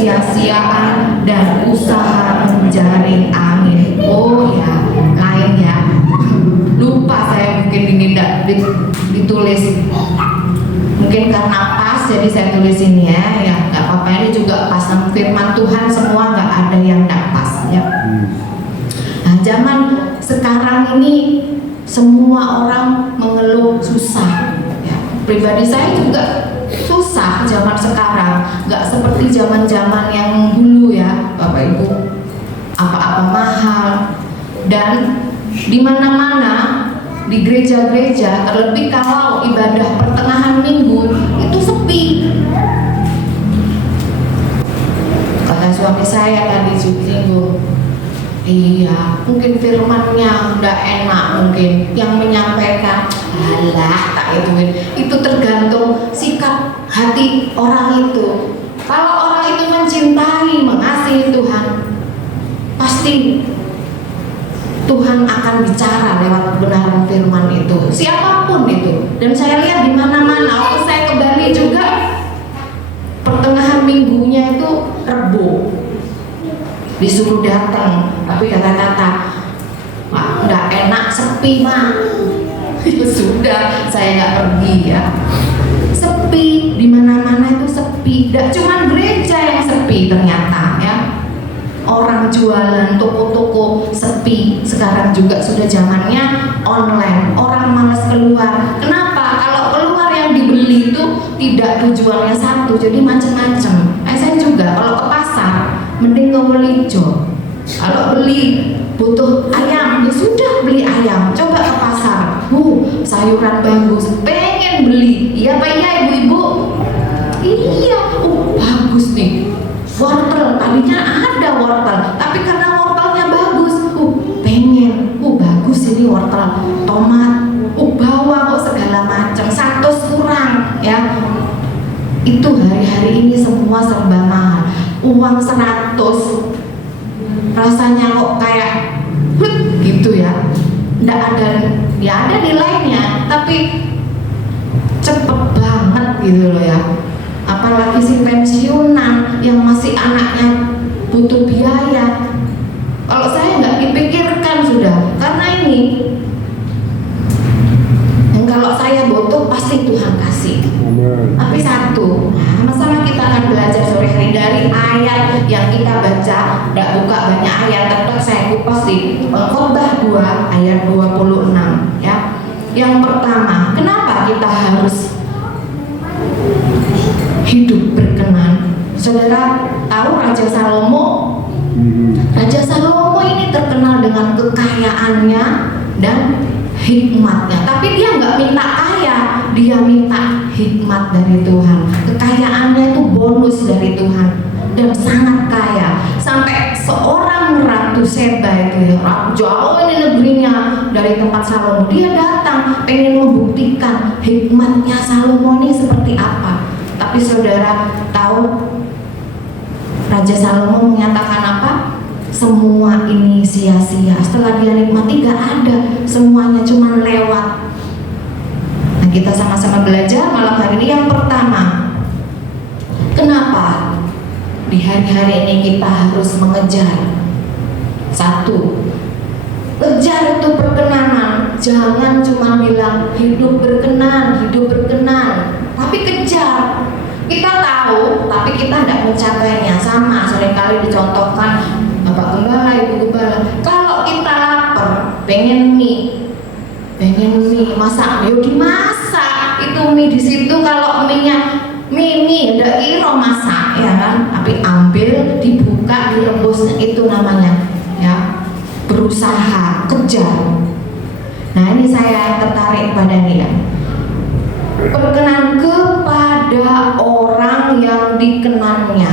kesia-siaan dan usaha menjaring angin. Oh ya, lain ya. Lupa saya mungkin ini tidak ditulis. Mungkin karena pas jadi saya tulis ini ya. Ya nggak apa-apa, ini juga pas firman Tuhan semua, nggak ada yang nggak pas ya. Nah, zaman sekarang ini semua orang mengeluh susah. Ya, pribadi saya juga susah zaman sekarang, nggak seperti zaman-zaman yang dulu ya, Bapak Ibu. Apa-apa mahal dan di mana-mana di gereja-gereja, terlebih kalau ibadah pertengahan minggu itu sepi. Kata suami saya tadi singgung, iya, mungkin firmannya udah enak, mungkin yang menyampaikan, alah tak itu tergantung sikap hati orang itu. Kalau orang itu mencintai, mengasihi Tuhan, pasti Tuhan akan bicara lewat kebenaran firman itu, siapapun itu. Dan saya lihat di mana-mana. Waktu saya ke Bali juga, pertengahan minggunya itu Rebo, disuruh datang, tapi kata-kata, wah, nggak enak, sepi mah. Ya sudah, saya nggak pergi ya. Sepi, di mana-mana itu sepi. Tidak cuma gereja yang sepi ternyata ya. Orang jualan, toko-toko sepi. Sekarang juga sudah zamannya online. Orang malas keluar. Kenapa? Kalau keluar yang dibeli itu tidak tujuannya satu, jadi macam-macam. Saya juga kalau ke pasar mending ke Welijo. Kalau beli butuh ayam, ya sudah beli ayam. Coba ke pasar, sayuran bagus, pengen beli. Iya Pak, iya ibu-ibu. Iya, bagus nih. Wortel, tadinya ada wortel, tapi karena wortelnya bagus, pengen, bagus ini wortel, tomat, bawang, segala macam, 100 kurang, ya. Itu hari-hari ini semua serba mahal. Uang 100, rasanya kok kayak, gitu ya. Nggak ada, ya ada nilainya, tapi cepet banget gitu loh ya. Apalagi si pensiunan yang masih anaknya butuh biaya. Kalau saya nggak dipikirkan sudah, karena ini yang kalau saya butuh pasti Tuhan kasih. Tapi satu, masalah kita akan belajar sore hari dari ayat yang kita baca. Nggak buka banyak ayat, tetap saya kupas di Khotbah 2 ayat 26 ya. Yang pertama, kenapa kita harus hidup berkenan? Saudara tahu Raja Salomo? Raja Salomo ini terkenal dengan kekayaannya dan hikmatnya. Tapi dia nggak minta kaya, dia minta hikmat dari Tuhan. Kekayaannya itu bonus dari Tuhan dan sangat kaya. Sampai seorang Ratu Seba itu ya, jauh ini negerinya dari tempat Salomo, dia datang pengen membuktikan hikmatnya Salomo ini seperti apa. Tapi saudara tahu Raja Salomo menyatakan apa? Semua ini sia-sia. Setelah dia nikmati gak ada, semuanya cuma lewat. Nah, kita sama-sama belajar malam hari ini. Yang pertama, kenapa di hari-hari ini kita harus mengejar? Satu, kejar itu perkenanan. Jangan cuma bilang hidup berkenan, tapi kejar. Kita tahu, tapi kita tidak mencapainya. Sama seringkali dicontohkan Bapak Gembala, Ibu Gembala. Kalau kita lapar, pengen mie, masak, yuk dimasak. Itu mie di situ. Kalau mie-nya mie udah kira masak, ya kan? Tapi ambil, dibuka, direbus, itu namanya ya berusaha, kejar. Nah ini saya tertarik pada dia. Berkenan kepada orang yang dikenannya.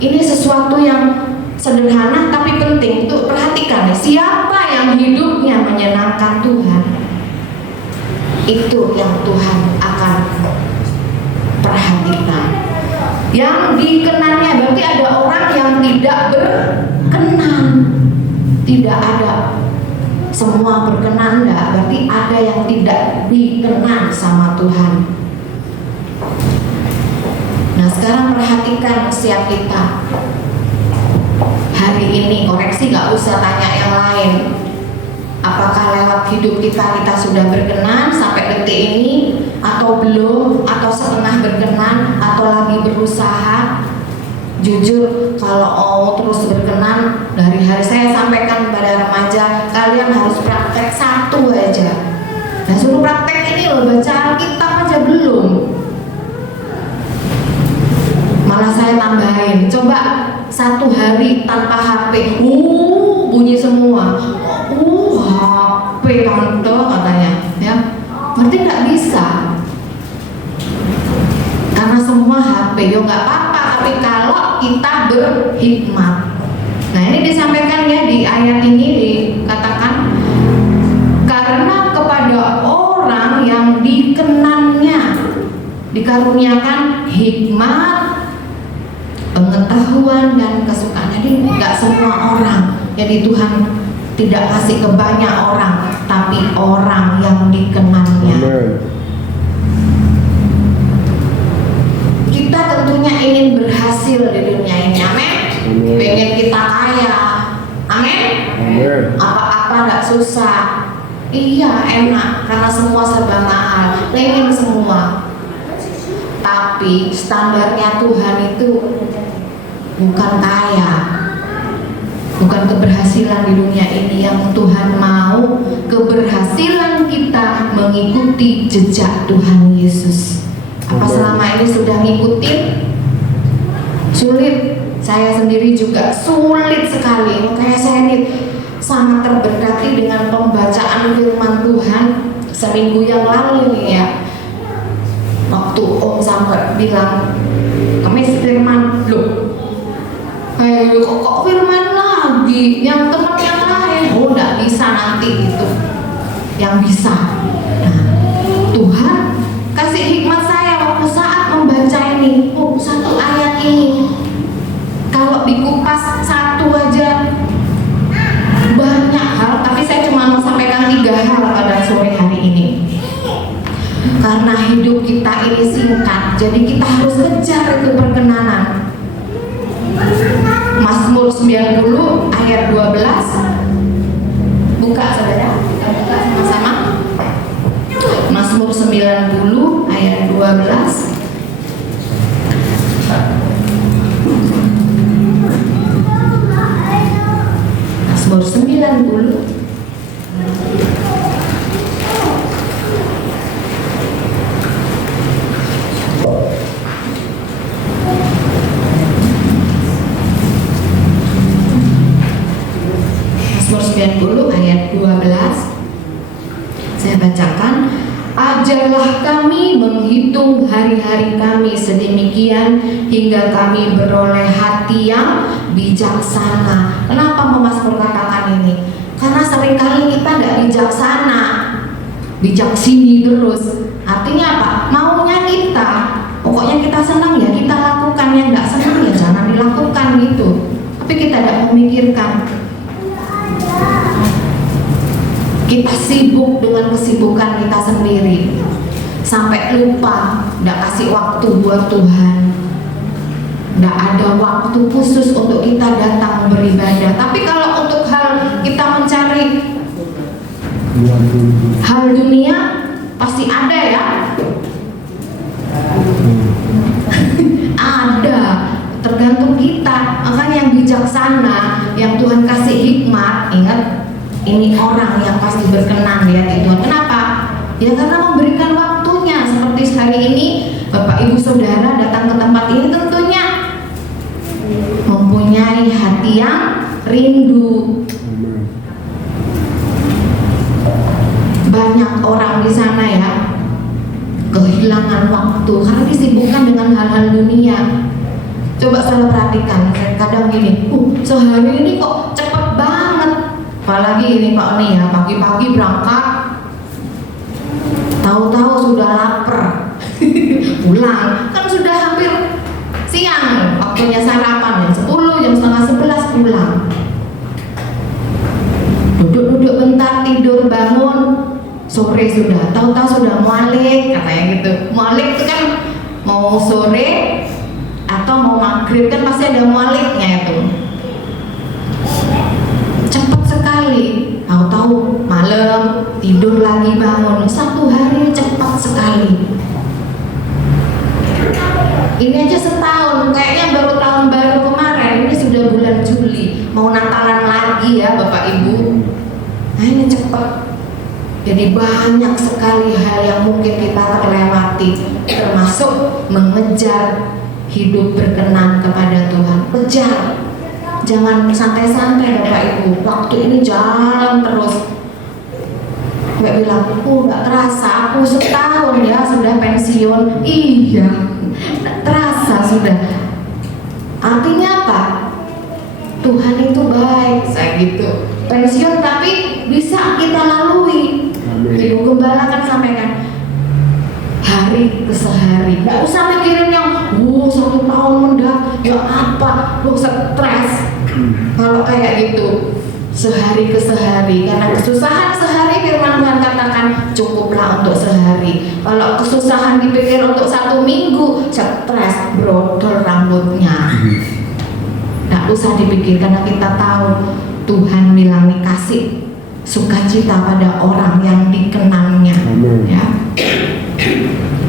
Ini sesuatu yang sederhana tapi penting untuk perhatikan. Siapa yang hidupnya menyenangkan Tuhan, itu yang Tuhan akan perhatikan. Yang dikenannya berarti ada orang yang tidak berkenan. Tidak ada semua berkenan, enggak, berarti ada yang tidak dikenal sama Tuhan. Nah sekarang perhatikan usia kita hari ini. Koreksi, gak usah tanya yang lain. Apakah lewat hidup kita sudah berkenan sampai detik ini, atau belum, atau setengah berkenan, atau lagi berusaha? Jujur, kalau terus berkenan, dari hari saya sampaikan kepada remaja, kalian harus praktek satu aja. Nah suruh praktek ini loh, baca Alkitab aja belum. Malah saya tambahin, coba 1 hari tanpa HP, bunyi semua. HP tante katanya, ya. Berarti nggak bisa. Karena semua HP, yo nggak apa-apa. Tapi kalau kita berhikmat, nah ini disampaikan ya di ayat ini dikatakan, karena kepada orang yang dikenannya dikaruniakan hikmat, pengetahuan dan kesukaan. Jadi nggak semua orang, jadi Tuhan tidak kasih ke banyak orang, tapi orang yang dikenannya. Kita tentunya ingin berhasil di dunia ini, amin. Pengen kita kaya, amin. Apa-apa nggak susah, iya enak, karena semua serba mahal, pengen semua. Tapi standarnya Tuhan itu bukan kaya, bukan keberhasilan di dunia ini. Yang Tuhan mau keberhasilan kita mengikuti jejak Tuhan Yesus. Apa selama ini sudah ngikutin? Sulit. Saya sendiri juga sulit sekali. Makanya saya ini sangat terberkati dengan pembacaan firman Tuhan seminggu yang lalu nih ya. Waktu Om sampai bilang, Kemis firman, loh kok firman lagi, yang teman yang lain, nggak bisa nanti gitu, yang bisa. Nah, Tuhan kasih hikmat saya waktu saat membaca ini. Satu ayat ini kalau dikupas satu aja banyak hal, tapi saya cuma mau sampaikan 3 hal pada sore hari ini. Karena hidup kita ini singkat, jadi kita harus kejar itu perkenanan. Mazmur 90 ayat 12. Buka saudara, kita buka sama-sama. Mazmur 90 ayat 12. Mazmur 90 ayat 12. Saya bacakan. Ajarlah kami menghitung hari-hari kami sedemikian hingga kami beroleh hati yang bijaksana. Kenapa pemazmur katakan ini? Karena seringkali kita nggak bijaksana, bijaksini terus. Artinya apa? Maunya kita, pokoknya kita senang ya kita lakukan, yang nggak senang ya jangan dilakukan gitu. Tapi kita tidak memikirkan. Kita sibuk dengan kesibukan kita sendiri sampai lupa, tidak kasih waktu buat Tuhan, tidak ada waktu khusus untuk kita datang beribadah. Tapi kalau untuk hal kita mencari hal dunia pasti ada ya. Ada, tergantung kita. Makanya yang bijaksana, yang Tuhan kasih hikmat, ingat, ini orang yang pasti berkenan di hati Tuhan. Kenapa? Ya karena memberikan waktunya. Seperti hari ini Bapak Ibu Saudara datang ke tempat ini tentunya mempunyai hati yang rindu. Banyak orang di sana ya kehilangan waktu karena disibukkan dengan hal-hal dunia. Coba salah perhatikan, kadang gini, sehari ini kok cepet banget. Apalagi ini Pak nih ya, pagi-pagi berangkat, tahu-tahu sudah lapar, pulang, kan sudah hampir siang, waktunya sarapan jam 10, jam setengah 11 pulang. Duduk-duduk bentar, tidur, bangun, sore sudah, tahu-tahu sudah mualik, katanya gitu. Mualik itu kan mau sore, maghrib kan pasti ada mualiknya itu. Cepat sekali, tahu-tahu malam tidur lagi bangun, 1 hari cepat sekali. Ini aja setahun, kayaknya baru tahun baru kemarin, ini sudah bulan Juli, mau Natalan lagi ya Bapak Ibu. Nah ini cepat. Jadi banyak sekali hal yang mungkin kita terlewati, termasuk mengejar hidup berkenan kepada Tuhan. Kejar, jangan santai-santai Bapak Ibu. Waktu ini jalan terus. Mbak bilang, nggak terasa, aku setahun ya sudah pensiun. Iya, nggak terasa sudah. Artinya apa? Tuhan itu baik, saya gitu. Pensiun tapi bisa kita lalui. Ibu Gembala kan sampaikan hari ke sehari, nggak usah mikirin yang 1 tahun mendak, ya apa, lu stres. Kalau kayak gitu, sehari ke sehari, karena kesusahan sehari firman Tuhan katakan cukuplah untuk sehari. Kalau kesusahan dipikir untuk 1 minggu, stres, brodol rambutnya. Nggak usah dipikir, karena kita tahu Tuhan bilang kasih sukacita pada orang yang dikenalnya. Ya.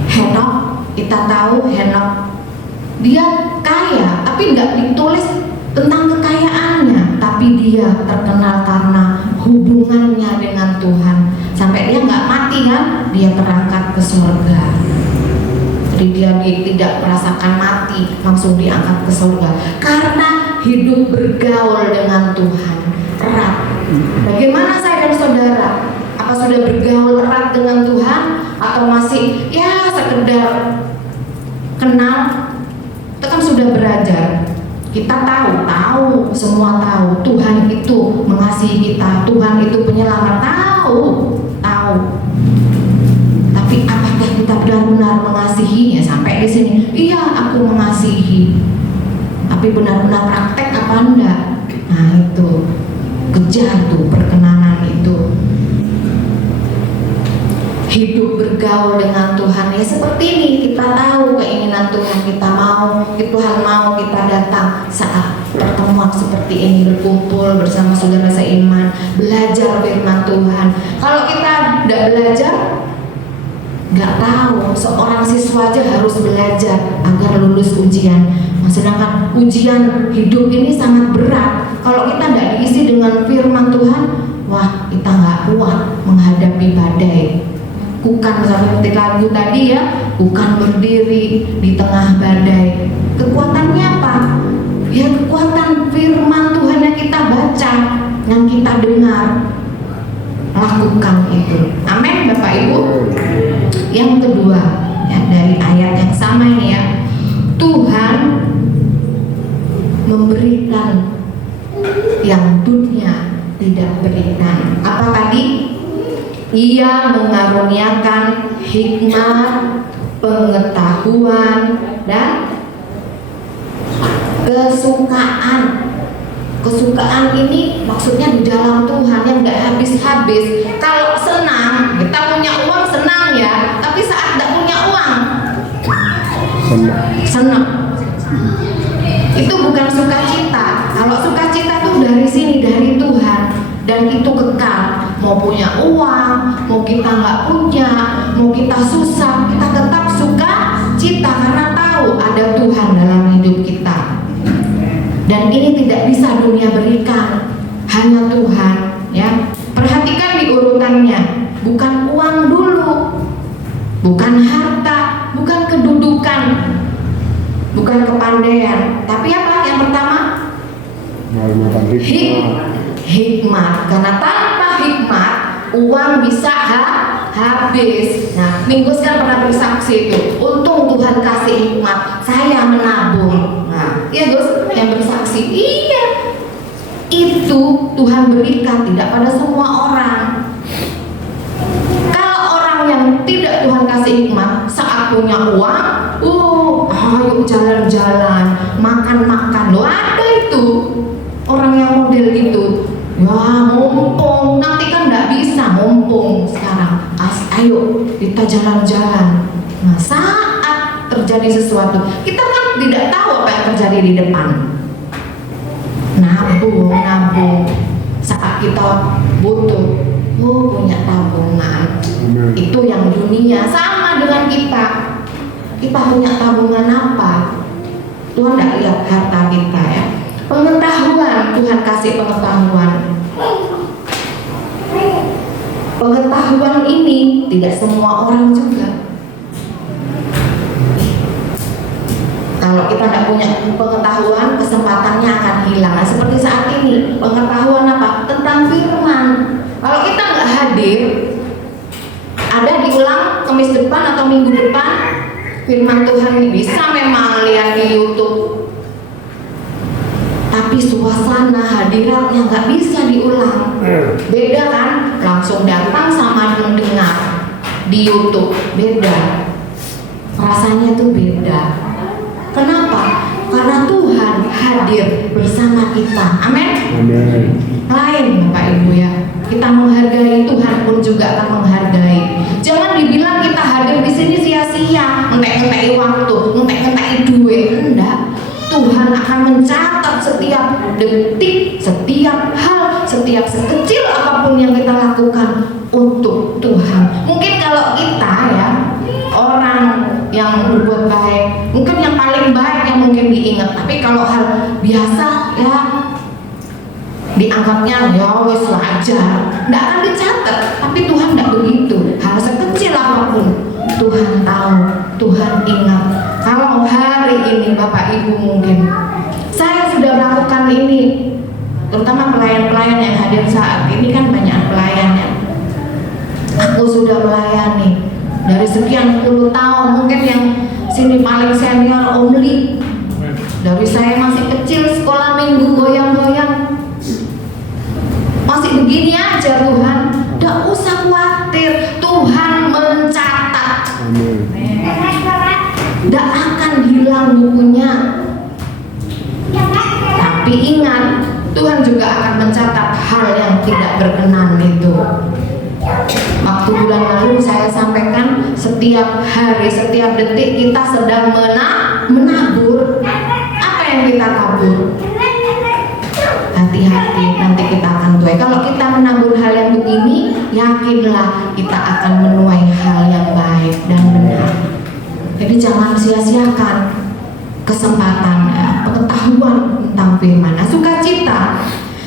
Henok, kita tahu Henok dia kaya, tapi nggak ditulis tentang kekayaannya, tapi dia terkenal karena hubungannya dengan Tuhan. Sampai dia nggak mati kan, dia terangkat ke surga. Jadi dia tidak merasakan mati, langsung diangkat ke surga karena hidup bergaul dengan Tuhan erat. Bagaimana saya dan saudara? Apa sudah bergaul erat dengan Tuhan atau masih ya sekedar kenal? Itu kan sudah belajar. Kita tahu, semua tahu Tuhan itu mengasihi kita, Tuhan itu penyelamat, tahu. Tapi apakah kita benar-benar mengasihinya sampai di sini? Iya, aku mengasihi. Tapi benar-benar praktek apa enggak? Nah itu, kejar tuh perkenanan itu. Hidup bergaul dengan Tuhan ya seperti ini. Kita tahu keinginan Tuhan, Tuhan mau kita datang saat pertemuan seperti ini, berkumpul bersama saudara seiman, belajar firman Tuhan. Kalau kita tidak belajar, nggak tahu. Seorang siswa aja harus belajar agar lulus ujian. Sedangkan ujian hidup ini sangat berat. Kalau kita tidak diisi dengan firman Tuhan, wah kita nggak kuat menghadapi badai. Bukan seperti lagu tadi ya, bukan berdiri di tengah badai. Kekuatannya apa? Ya kekuatan firman Tuhan yang kita baca, yang kita dengar. Lakukan itu. Amin Bapak Ibu. Yang kedua ya, dari ayat yang sama ini ya, Tuhan memberikan yang dunia tidak berikan. Apa tadi? Ia mengaruniakan hikmat, pengetahuan, dan kesukaan. Kesukaan ini maksudnya di dalam Tuhan yang gak habis-habis. Kalau senang, kita punya uang senang ya, tapi saat gak punya uang senang. Itu bukan sukacita. Kalau sukacita tuh dari sini, dari Tuhan, dan itu kekal. Mau punya uang, mau kita nggak punya, mau kita susah, kita tetap sukacita karena tahu ada Tuhan dalam hidup kita. Dan ini tidak bisa dunia berikan, hanya Tuhan. Ya, perhatikan di urutannya, bukan uang dulu, bukan harta, bukan kedudukan, bukan kepandaian, tapi apa? Yang pertama, hikmat. Karena tanpa hikmat, uang bisa habis. Nah, Minggu sekarang pernah bersaksi itu. Untung Tuhan kasih hikmat, saya menabung. Nah, iya Gus, yang bersaksi, iya. Itu Tuhan berikan, tidak pada semua orang. Kalau orang yang tidak Tuhan kasih hikmat, saat punya uang, ayo jalan-jalan, makan-makan. Loh, ada itu orang yang model gitu. Ya mumpung, nanti kan nggak bisa, mumpung sekarang. Ayo kita jalan-jalan. Nah saat terjadi sesuatu, kita kan tidak tahu apa yang terjadi di depan. Nabung saat kita butuh, punya tabungan. Itu yang dunia. Sama dengan kita punya tabungan apa? Tuhan tidak lihat harta kita ya. Pengetahuan, Tuhan kasih pengetahuan. Pengetahuan ini tidak semua orang juga. Kalau kita tidak punya pengetahuan, kesempatannya akan hilang. Nah, seperti saat ini, pengetahuan apa? Tentang firman. Kalau kita nggak hadir, ada diulang Kamis depan atau Minggu depan, firman Tuhan ini bisa memang lihat di YouTube, tapi suasana hadiratnya nggak bisa diulang. Beda kan? Langsung datang sama mendengar di YouTube, beda. Rasanya tuh beda. Kenapa? Karena Tuhan hadir bersama kita. Amin. Lain Bapak Ibu ya. Kita menghargai, Tuhan pun juga akan menghargai. Jangan dibilang kita hadir di sini sia-sia, ngetek-ngetek waktu, ngetek-ngetek duit. Enggak. Tuhan akan mencatat setiap detik, setiap hal, setiap sekecil apapun yang kita lakukan untuk Tuhan. Mungkin kalau kita ya, orang yang berbuat baik, mungkin yang paling baik yang mungkin diingat. Tapi kalau hal biasa ya dianggapnya ya wes wajar, tidak akan dicatat. Tapi Tuhan tidak begitu. Hal sekecil apapun Tuhan tahu, Tuhan ingat. Kalau hari ini Bapak Ibu mungkin saya sudah melakukan ini, terutama pelayan-pelayan yang hadir saat ini kan banyak pelayannya. Aku sudah melayani dari sekian puluh tahun, mungkin yang sini paling senior Om Li. Dari saya masih kecil sekolah minggu goyang-goyang, masih begini aja Tuhan. Tidak usah khawatir, Tuhan mencatat. Tidak akan hilang bukunya. Tapi ingat, Tuhan juga akan mencatat hal yang tidak berkenan itu. Waktu bulan lalu saya sampaikan, setiap hari, setiap detik kita sedang menabur. Apa yang kita tabur? Hati-hati, nanti kita akan tuai. Kalau kita menabur hal yang begini, yakinlah kita akan menuai hal yang baik dan benar. Jadi jangan sia-siakan kesempatan pengetahuan tentang firman. Nah, sukacita,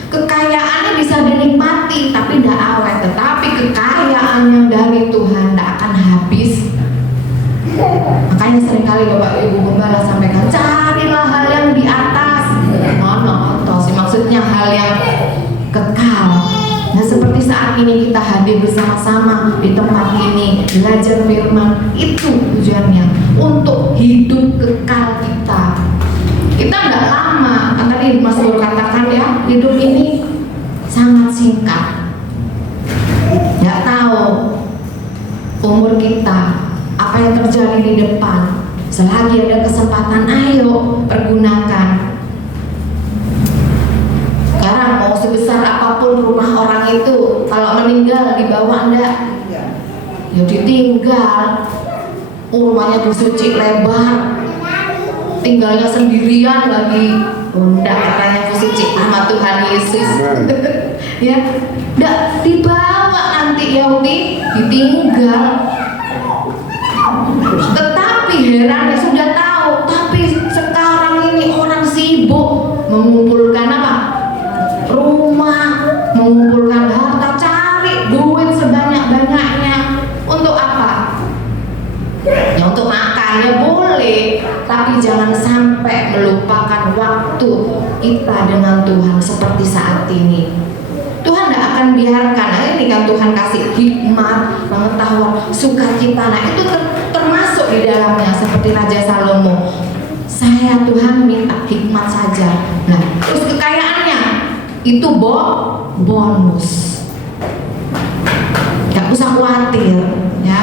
kekayaannya bisa dinikmati tapi tidak awet, tetapi kekayaan yang dari Tuhan tidak akan habis. Makanya seringkali Bapak Ibu Gembala sampaikan, carilah hal yang di atas. Maksudnya hal yang kekal. Nah, seperti saat ini kita hadir bersama-sama di tempat ini belajar firman, itu tujuannya untuk hidup kekal kita. Kita tidak lama, kan tadi Mas Nur katakan ya, hidup ini sangat singkat. Nggak tahu umur kita, apa yang terjadi di depan. Selagi ada kesempatan, ayo pergunakan. Sekarang mau sebesar apapun rumah orang itu, kalau meninggal dibawa enggak? Ya ditinggal. Rumahnya bersuci lebar, tinggalnya sendirian lagi. Enggak, katanya bersuci sama Tuhan Yesus. Ya, enggak dibawa nanti ya Uti, ditinggal. Tetapi herannya sudah tahu, tapi sekarang ini orang sibuk mengumpulkan apa? Rumah, mengumpulkan harta, cari duit sebanyak-banyaknya. Untuk apa? Ya untuk makan ya boleh, tapi jangan sampai melupakan waktu kita dengan Tuhan seperti saat ini. Tuhan tidak akan biarkan. Nah, ini kan Tuhan kasih hikmat, pengetahuan, sukacita. Nah, itu termasuk di dalamnya seperti Raja Salomo. Saya Tuhan minta hikmat saja. Nah, terus kekayaannya itu bonus. Gak usah khawatir ya.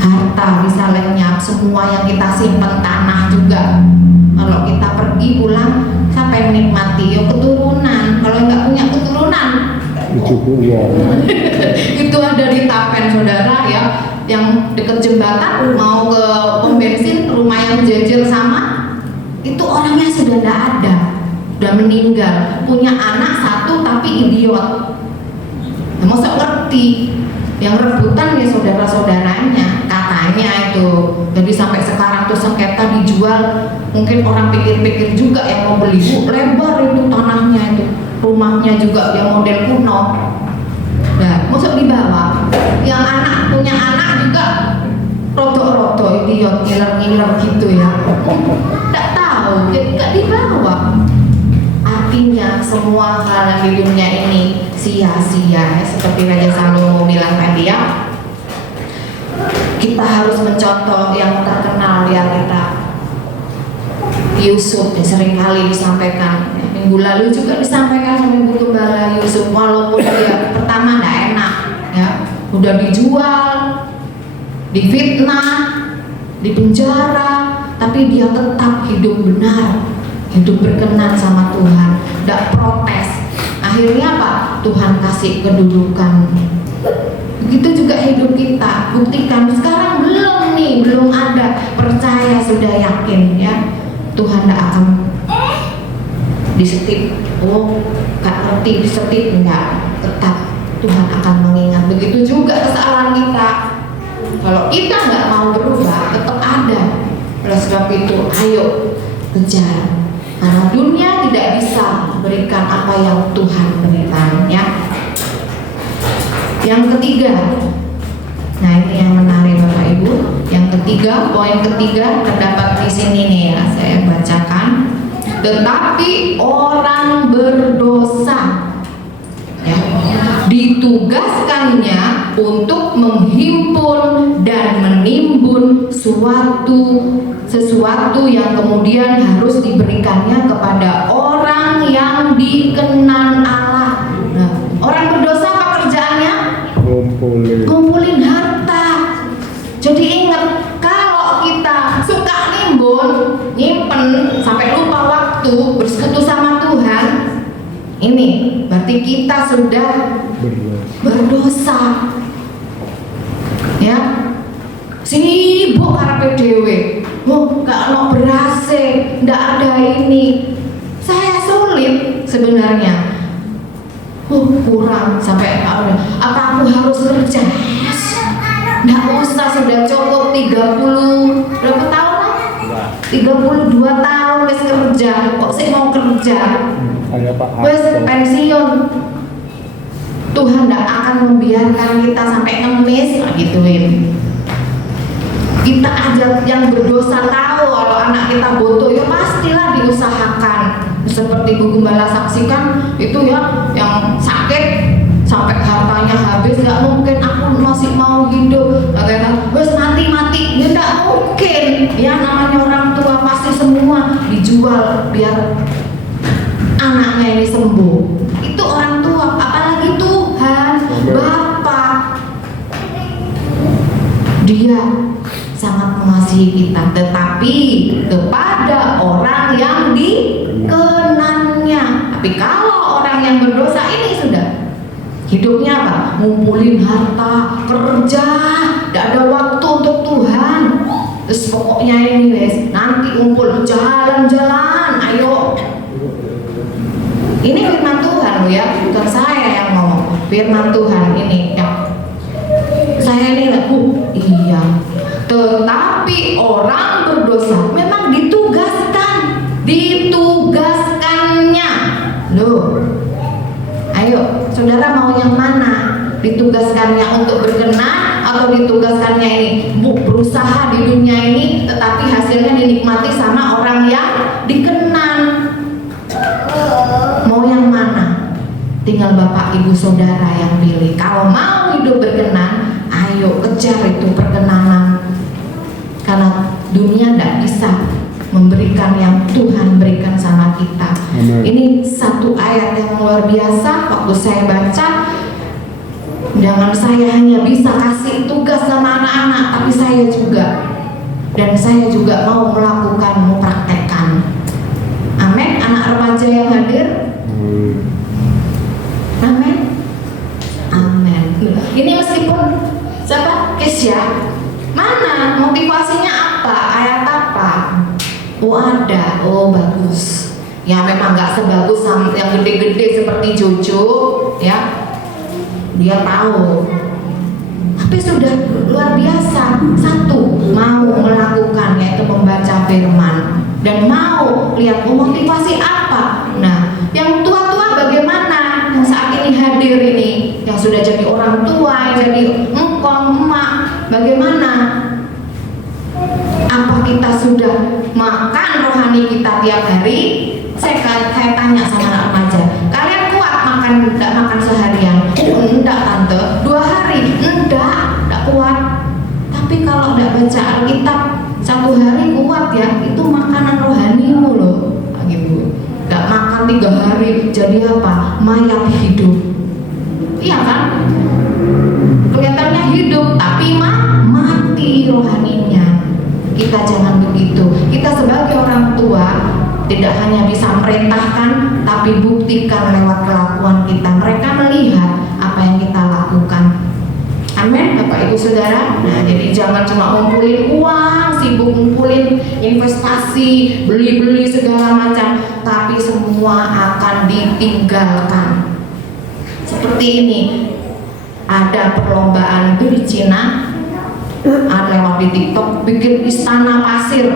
Harta bisa lenyap, semua yang kita simpan, tanah juga. Kalau kita pergi pulang, siapa yang nikmati? Ya keturunan. Kalau nggak punya keturunan, itu ada di Tapen saudara ya, yang dekat jembatan mau ke pom bensin, rumah yang jejer sama itu orangnya sudah tidak ada, sudah meninggal, punya anak satu tapi idiot. Nah, masa ngerti yang rebutan ya saudara-saudaranya katanya itu. Jadi sampai sekarang tuh sengketa dijual, mungkin orang pikir-pikir juga yang mau beli, lebar itu tanahnya itu, rumahnya juga yang model kuno. Nah, masuk dibawa, yang anak punya anak juga roto-roto idiot, ngiler-ngiler gitu ya, tidak tahu, jadi nggak dibawa. Artinya semua hal yang di dunia ini sia-sia, ya, seperti Raja Salomo bilang tadi ya. Kita harus mencontoh yang terkenal ya kita, Yusuf yang sering kali disampaikan. Minggu lalu juga disampaikan sama Ibu Gembala Yusuf, walaupun dia pertama tidak enak ya, udah dijual, difitnah, dipenjara, tapi dia tetap hidup benar, hidup berkenan sama Tuhan, tidak protes. Akhirnya apa? Tuhan kasih kedudukan. Begitu juga hidup kita, buktikan. Sekarang belum nih, belum ada, percaya sudah yakin ya, Tuhan tidak akan disetip. Oh, gak ngerti disetip, enggak, tetap Tuhan akan mengingat. Begitu juga kesalahan kita. Kalau kita nggak mau berubah, tetap ada. Oleh sebab itu, ayo kejar. Karena dunia tidak bisa memberikan apa yang Tuhan berikan ya. Yang ketiga, nah ini yang menarik Bapak Ibu. Yang ketiga, poin ketiga terdapat di sini nih ya, saya bacakan. Tetapi orang berdosa ya, ditugaskannya untuk menghimpun dan menimbun sesuatu yang kemudian harus diberikannya kepada orang yang dikenan Allah. Nah, orang berdosa apa kerjaannya? Ngumpulin harta. Jadi ingat, kalau kita suka nyimpen sampai lupa waktu bersekutu sama Tuhan, ini berarti kita sudah berdosa ya. Sibuk karena PDW, gak mau berhasil, ndak ada ini. Saya sulit sebenarnya, kurang sampai apa aku harus kerja? Nggak usah, sudah cukup 30 berapa tahun lah? 32 tahun wes kerja, kok sih mau kerja? Wes pensiun. Tuhan tidak akan membiarkan kita sampai ngemis, gituin. Kita aja yang berdosa tahu kalau anak kita butuh, ya pastilah diusahakan. Seperti Bu Gembala saksikan itu ya, yang sakit sampai hartanya habis, nggak mungkin aku masih mau hidup. Katanya, wes mati, ya nggak mungkin. Ya namanya orang tua pasti semua dijual biar anaknya ini sembuh. Itu orang tua, apalagi Tuhan, Bapa. Dia sangat mengasihi kita, tetapi kepada orang yang dikenannya. Tapi kalau orang yang berdosa ini sudah hidupnya apa? Ngumpulin harta, kerja, tidak ada waktu untuk Tuhan. Terus pokoknya ini guys, nanti ngumpul jalan-jalan, ayo. Ini firman Tuhan ya, bukan saya yang ngomong. Firman Tuhan ini ya. Saya ini iya. Tetapi orang berdosa memang ditugaskannya. Loh, ayo, saudara mau yang mana? Ditugaskannya untuk berkenan atau ditugaskannya ini berusaha di dunia ini, tetapi hasilnya dinikmati sama orang yang dikenan? Mau yang mana? Tinggal Bapak Ibu Saudara yang pilih. Kalau mau hidup berkenan, ayo kejar itu perkenanan. Karena dunia tidak bisa memberikan yang Tuhan berikan sama kita. Amen. Ini satu ayat yang luar biasa. Waktu saya baca, jangan saya hanya bisa kasih tugas sama anak-anak, tapi saya juga, dan saya juga mau melakukan, mau praktekkan. Amin. Anak remaja yang hadir, amin. Amin. Ini meskipun siapa? Kesya. Mana motivasinya apa? Ayat apa? Oh ada, oh bagus. Ya memang nggak sebagus yang gede-gede seperti Jojo, ya. Dia tahu. Tapi sudah luar biasa. Satu, mau melakukan, yaitu membaca firman, dan mau lihat motivasi apa. Nah, yang tua-tua bagaimana? Yang saat ini hadir ini, yang sudah jadi orang tua, yang jadi engkong, emak, bagaimana? Apa kita sudah makan rohani kita tiap hari? Saya tanya sama anak remaja, kalian kuat makan, enggak makan seharian? Enggak tante, 2 hari? Enggak kuat. Tapi kalau enggak baca Alkitab 1 hari kuat ya, itu makanan rohanimu loh, gitu. Enggak makan 3 hari, jadi apa? Mayat hidup. Iya kan? Kelihatannya hidup, tapi mati rohaninya. Kita jangan begitu. Kita sebagai orang tua tidak hanya bisa merintahkan, tapi buktikan lewat kelakuan kita. Mereka melihat apa yang kita lakukan. Amin, Bapak Ibu Saudara. Nah, jadi jangan cuma ngumpulin uang, sibuk ngumpulin investasi, beli-beli segala macam, tapi semua akan ditinggalkan. Seperti ini, ada perlombaan itu di Cina, lewat di TikTok, bikin istana pasir.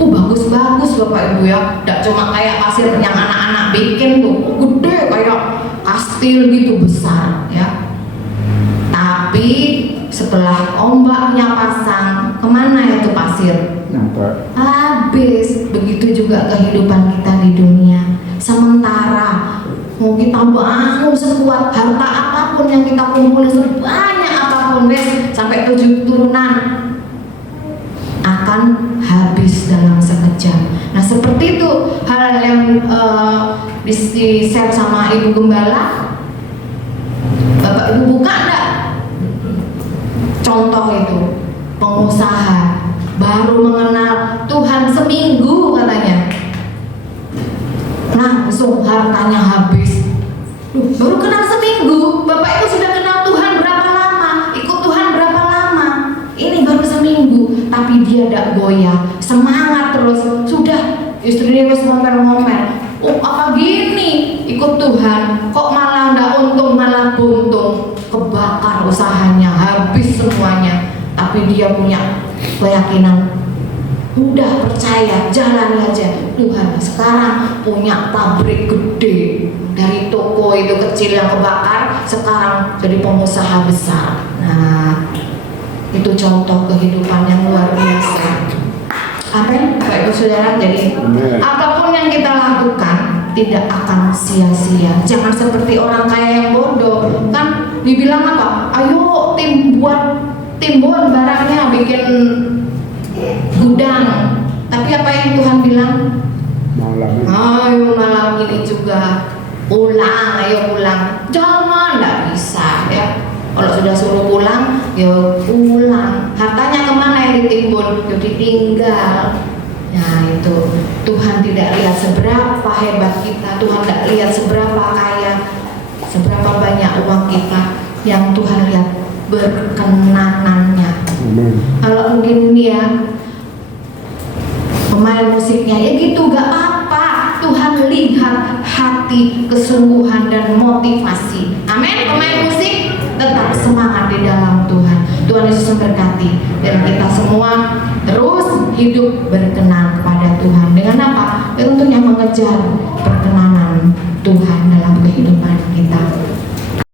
Bagus-bagus Bapak Ibu ya, tidak cuma kayak pasir yang anak-anak bikin tuh, gede kayak kastil gitu besar ya. Tapi setelah ombaknya pasang, kemana itu pasir? Habis. Begitu juga kehidupan kita di dunia. Sementara mau kita bangun sekuat harta apapun yang kita kumpulin, sebanyak apapun sampai 7 turunan, akan habis dalam sekejap. Nah seperti itu hal yang di-share sama Ibu Gembala. Bapak Ibu buka enggak? Contoh itu pengusaha baru mengenal Tuhan seminggu katanya, langsung hartanya habis. Baru kenal seminggu, Bapak Ibu sudah kenal Tuhan berapa lama? Ikut Tuhan berapa lama? Ini baru seminggu, tapi dia tidak goyah, semangat terus. Sudah istrinya harus ngomel-ngomel, apa gini ikut Tuhan, kok malah tidak untung malah buntung, kebakar usahanya, habis semuanya. Tapi dia punya keyakinan, udah percaya, jalan aja. Tuhan sekarang punya pabrik gede, dari toko itu kecil yang kebakar sekarang jadi pengusaha besar. Nah itu contoh kehidupan yang luar biasa. Apa Bapak Ibu Saudara, jadi apapun yang kita lakukan tidak akan sia-sia. Jangan seperti orang kaya yang bodoh. Kan dibilang apa? Ayo timbun barangnya, bikin gudang. Tapi apa yang Tuhan bilang? Ayo malam ini juga ayo pulang. Jangan, tidak bisa ya. Kalau sudah suruh pulang, ya pulang. Hartanya kemana yang ditimbun? Ya ditinggal. Nah itu, Tuhan tidak lihat seberapa hebat kita, Tuhan tidak lihat seberapa kaya, seberapa banyak uang kita. Yang Tuhan lihat berkenanannya. Kalau mungkin ini ya pemain musiknya, ya gitu, gak apa-apa. Tuhan lihat hati, kesungguhan, dan motivasi. Amin. Pemain musik tetap semangat di dalam Tuhan. Tuhan Yesus memberkati dan kita semua terus hidup berkenan kepada Tuhan. Dengan apa? Tentunya mengejar perkenanan Tuhan.